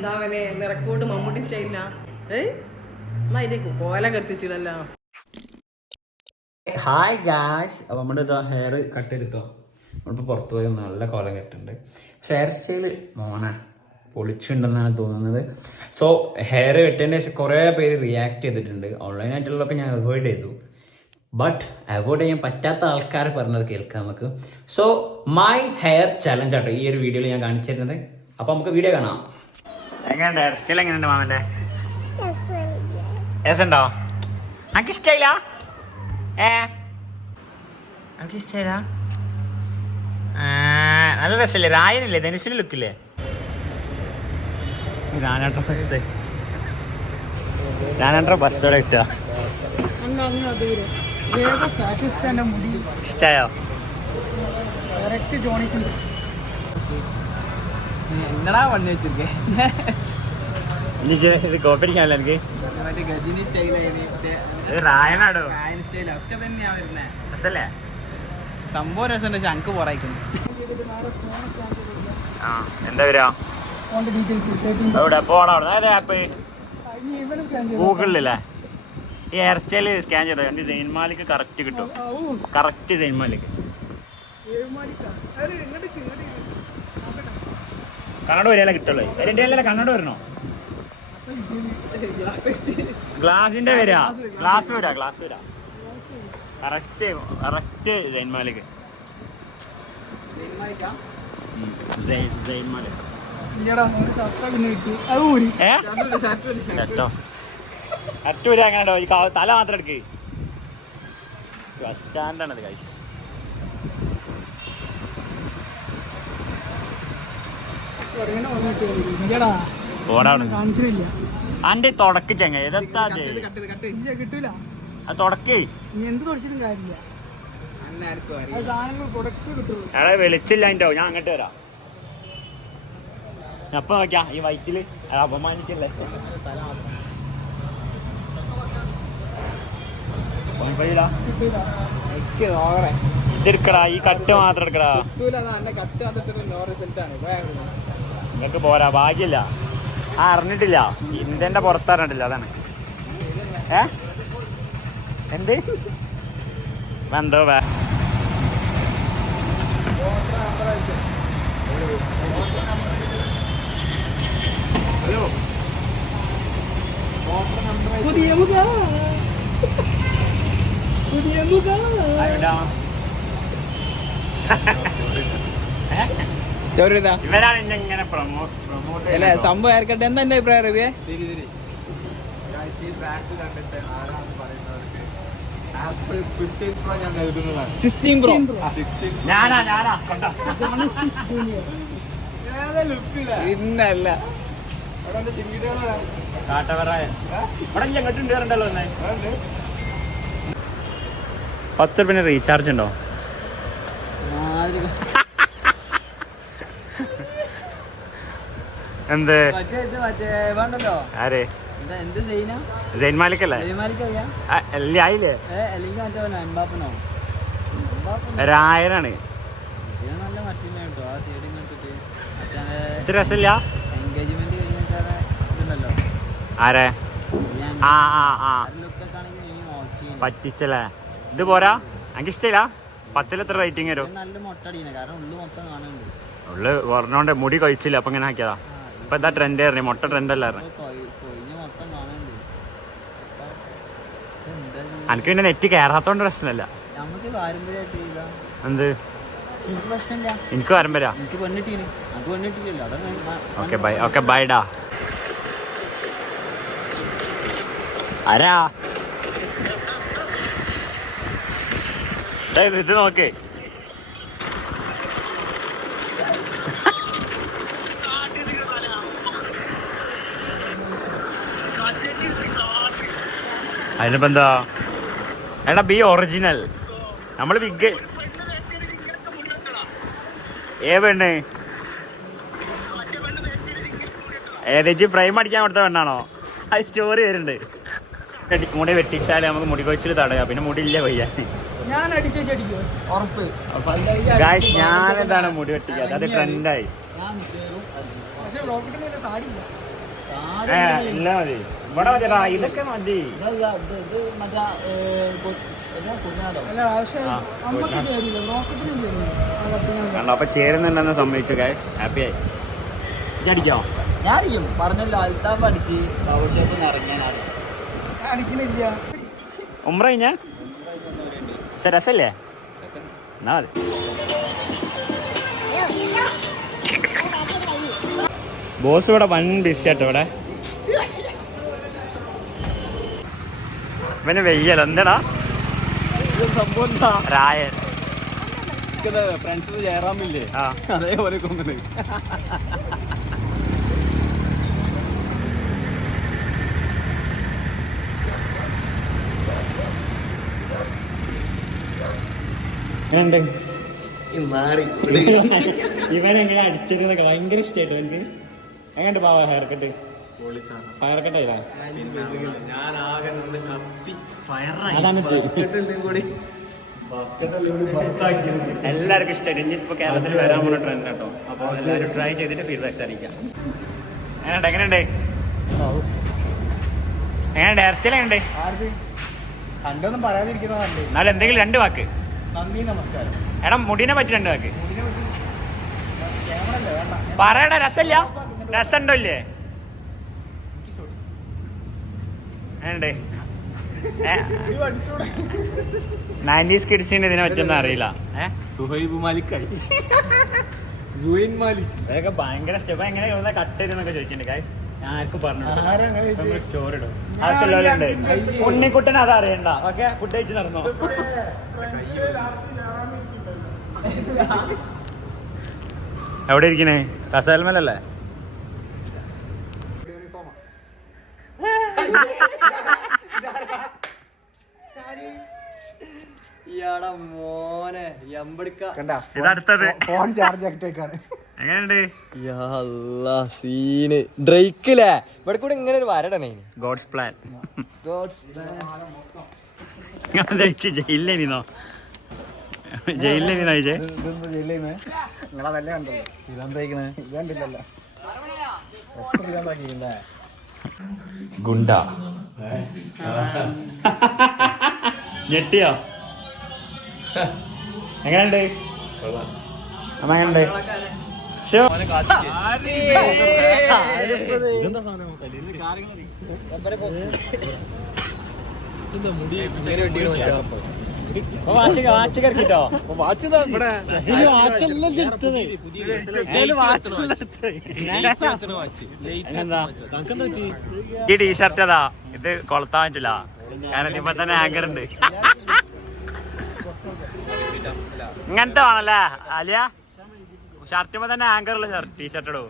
എന്താ അവനെ നിറക്കോട്ട് മമ്മൂട്ടി സ്റ്റൈലിനാ അതിലേക്ക് കോല കെടുത്തിച്ചിടല്ലോ. ഹായ് ഗായ്സ്, അപ്പോൾ നമ്മുടെ ഇതാ ഹെയർ കട്ട് ചെയ്തിട്ടോ. നമ്മളിപ്പോൾ പുറത്ത് പോയി നല്ല കോലം കെട്ടുണ്ട്. ഹെയർ സ്റ്റൈല് മോനെ പൊളിച്ചുണ്ടെന്നാണ് തോന്നുന്നത്. സോ ഹെയർ കെട്ടിയതിന് ശേഷം കുറേ പേര് റിയാക്ട് ചെയ്തിട്ടുണ്ട്. ഓൺലൈനായിട്ടുള്ളതൊക്കെ ഞാൻ അവോയ്ഡ് ചെയ്തു. ബട്ട് അവോയ്ഡ് ചെയ്യാൻ പറ്റാത്ത ആൾക്കാർ പറഞ്ഞത് കേൾക്കാം നമുക്ക്. സോ മൈ ഹെയർ ചലഞ്ച് ആട്ടോ ഈ ഒരു വീഡിയോയിൽ ഞാൻ കാണിച്ചിരുന്നത്. അപ്പോൾ നമുക്ക് വീഡിയോ കാണാം. എങ്ങനെയുണ്ട് ഹെയർ സ്റ്റൈൽ? എങ്ങനെയുണ്ട് മാമൻ്റെ? എസ് ഉണ്ടോ? എനിക്ക് ഇഷ്ടമില്ല. എനിക്ക് ഇഷ്ടമില്ല. നല്ല രസമില്ലേ? രായനില്ലേ? ധനുഷിന് ലുക്കില്ലേ? രാനാട്ട ബസ്സോടെ കിട്ടുക. ഇഷ്ടായോ? എന്നടാ വണ്ണി വെച്ചിരിക്കേ കോപ്പടിക്കാനല്ലോ എനിക്ക്. മറ്റേ ഗജിനി സ്റ്റൈലായി രായനാടോ സ്റ്റൈലൊക്കെ തന്നെയാ വരുന്നേ. രസല്ലേ? സംഭവം രസം ശംഖ് പോറായിക്കുന്നു. എന്താ വരാ പോടാ ആപ്പ് ഗൂഗിളിലല്ലേ? ഈ ഹെയർ സ്റ്റൈല് സ്കാൻ ചെയ്ത കണ്ടി സൈൻമാലിക്ക് കറക്റ്റ് കിട്ടും. കറക്റ്റ് സൈൻമാലിക്ക്. കണ്ണട വരികയല്ലേ കിട്ടുള്ളൂ. എൻ്റെ അല്ലല്ലോ കണ്ണട വരണോ? ഗ്ലാസിന്റെ വരാ. ഗ്ലാസ് വരാ. കറക്റ്റ് കറക്റ്റ് സൈൻമാലിക്ക്. അങ്ങനെ തല മാത്രം എടുക്ക്. ബസ് സ്റ്റാൻഡാണത് ഗൈസ്. അന്റെ തുടക്ക് ചെങ്ങ ഇതെത്താ കിട്ടൂല. അത് തുടക്കേ എന്ത് തുടച്ചിട്ടും കാര്യമില്ല. എടാ വെളിച്ചില്ല അതിൻ്റെ. ഞാൻ അങ്ങോട്ട് വരാം. അപ്പൊ നോക്കിയാ ഈ വൈറ്റില് അപമാനിക്കല്ലേ. ഇതെടുക്കടാ. ഈ കട്ട് മാത്രം എടുക്കടാ. നിങ്ങക്ക് പോരാ. ഭാഗ്യമില്ല. അറിഞ്ഞിട്ടില്ല. ഇന്ത്യന്റെ പുറത്തറിഞ്ഞിട്ടില്ല. അതാണ്. എന്ത് എന്തോ ഇവരാണ് ഇങ്ങനെ പ്രൊമോട്ട് സംഭവം ആയിരിക്കട്ടെ. എന്താ എന്റെ അഭിപ്രായം റബിയെ? ഇന്നല്ല ₹10 റീചാർജ് ഉണ്ടോ? എന്ത് ആരെ? ജൈൻമാലിക്കല്ലേ? ആയില്ലേ? രായനാണ്. ഇത് രസമില്ല. ആരെ? പറ്റിച്ചല്ലേ? ഇത് പോരാ? എനിക്ക് ഇഷ്ടമില്ല. 10 എത്ര റേറ്റിംഗ് വരും? ഉള്ളു പറഞ്ഞോണ്ട് മുടി കഴിച്ചില്ല. അപ്പൊ ഇങ്ങനെ ആക്കിയതാ. ഇപ്പൊ എന്താ ട്രെൻഡ് ആയിരുന്നു? മുട്ട ട്രെൻഡ് അല്ലായിരുന്നു. എനിക്ക് പിന്നെ നെറ്റ് കയറാത്തോണ്ട് പ്രശ്നമല്ല. എന്ത് എനിക്ക് പാരമ്പര്യ? ഓക്കെ ബൈഡാ. ആരാ ഇത് നോക്കേ. അതിനിപ്പോ എന്താ? എടാ ബി ഒറിജിനൽ. നമ്മള് വിഗ് പെണ്ണ് ഏതേജ് ഫ്രെയിം അടിക്കാൻ കൊടുത്ത പെണ്ണാണോ? അത് സ്റ്റോറി വരുന്നുണ്ട്. മുടി വെട്ടിച്ചാല് നമുക്ക് മുടി കൊച്ചിൽ തടയാം. പിന്നെ മുടി ഇല്ല കൊയ്യാൻ. ഞാനെന്താണ് മുടി വെട്ടിക്കാതെ? അത് ട്രെൻഡായി. ഇല്ല മതി ഇവിടെ മതിടാ ഇതൊക്കെ മതി. അല്ല ആവശ്യം അമ്മക്ക് ശരിയില്ല റോക്കറ്റിന് ശരിയില്ല. കണ്ടോ അപ്പൊ ചേരുന്നുണ്ടെന്ന് സമ്മതിച്ചു ഗൈസ്. ഹാപ്പി ആയി. അടിക്കോ? ഞാനിരിക്കും പറഞ്ഞല്ലോ അൽത്താഫ് അടിച്ച് ബൗൾ ഷേപ്പ് ഇറങ്ങിയാനാണ് അടിക്കണില്ല. ഉമ്ര കഴിഞ്ഞ രസല്ലേ? എന്നാ മതി. ബോസ് ഇവിടെ വൻ ഡിഷാട്ടോ ഇവിടെ. ഇവന് വെയ്യല്ലോ എന്താടാ സംഭവം രായൻ ഫ്രണ്ട്സ് ജയറാമില്ലേ ആ അതേപോലെ കൊന്നത്. എങ്ങനെയുണ്ട് മാറി ഇവനെങ്ങനെ അടിച്ചതൊക്കെ ഭയങ്കര ഇഷ്ടമായിട്ടോ എനിക്ക്. എങ്ങനെയുണ്ട് പാവ ഹെയർ കട്ട്? ഹെയർ കട്ട് ആയില്ല. ഞാൻ ആകെ നിന്ന് കത്തി അതാണ് എല്ലാവർക്കും ഇഷ്ടമായിട്ട്. ഇനിയിപ്പോ കേരളത്തിൽ വരാൻ പോകുന്ന ട്രെൻഡ് കേട്ടോ. അപ്പോൾ എല്ലാവരും ട്രൈ ചെയ്തിട്ട് ഫീഡ്ബാക്സ് അറിയിക്കാം. എങ്ങനെയുണ്ട് എങ്ങനെയുണ്ട് ഹെയർ സ്റ്റൈൽ എങ്ങനെയുണ്ട്? കണ്ടൊന്നും പറയാതിരിക്കുന്നതല്ലേ. എന്നാലും എന്തെങ്കിലും 2 വാക്ക്. നന്ദി നമസ്കാരം. എടാ മുടിനെ പറ്റി 2 വാക്ക് ക്യാമറ വേണ്ട. പറയടാ. രസമില്ല? രസമുണ്ടോ ഇല്ലേ? എങ്ങനെയുണ്ട്? 90s കിഡ്സിന് ഇതിനെ പറ്റൊന്നും അറിയില്ല. സുഹൈബ് മാലിക്കായി ഇതൊക്കെ ഭയങ്കര സ്റ്റെപ്പ്. എങ്ങനെ കട്ട് ചെയ്തെന്നൊക്കെ ചോദിച്ചിട്ടുണ്ട് ഗൈസ്. ഞാൻ ആർക്കും പറഞ്ഞു സ്റ്റോറി ഇടും. ആവശ്യമുള്ളവരുണ്ട്. ഉണ്ണിക്കുട്ടൻ അത് അറിയണ്ട. ഓക്കെ ഫുഡ് കഴിച്ച് നടന്നോ. എവിടെ ഇരിക്കണേ? കസേൽമേലല്ലേ? ഇയാടാ മോനെ എമ്പടിക്ക ഇതടുത്തത് ഫോൺ ചാർജ് ആക്കിട്ടേക്കാണ്. എങ്ങനെയുണ്ട്? സീന് ഡ്രൈക്കില്ലേ ഇവിടെ കൂടെ ഇങ്ങനെ ഒരു വരടണേ. God's plan. ജയിലിലേനോ ജയിലിലേനോ ചോദിച്ചേ? നിങ്ങളെ വല്ല കണ്ടല്ലോ. ഇതെന്താ ഇതണ്ടില്ലല്ലോ. ഗുണ്ട ഞെട്ടിയോ? എങ്ങനെയുണ്ട് അമ്മ? എങ്ങനെയുണ്ട്? ഷോ വാച്ച് കറക്കിട്ടോ. ഈ ടീഷർട്ട് അതാ ഇത് കൊളത്താൻ പറ്റില്ല. കാരണം ഇപ്പൊ തന്നെ ആങ്കർ ഉണ്ട്. ഇങ്ങനത്തെ വേണല്ലേ അലിയ? ഷർട്ടുമ്പോ തന്നെ ആങ്കറുള്ള ടീഷർട്ട് ഇടൂ.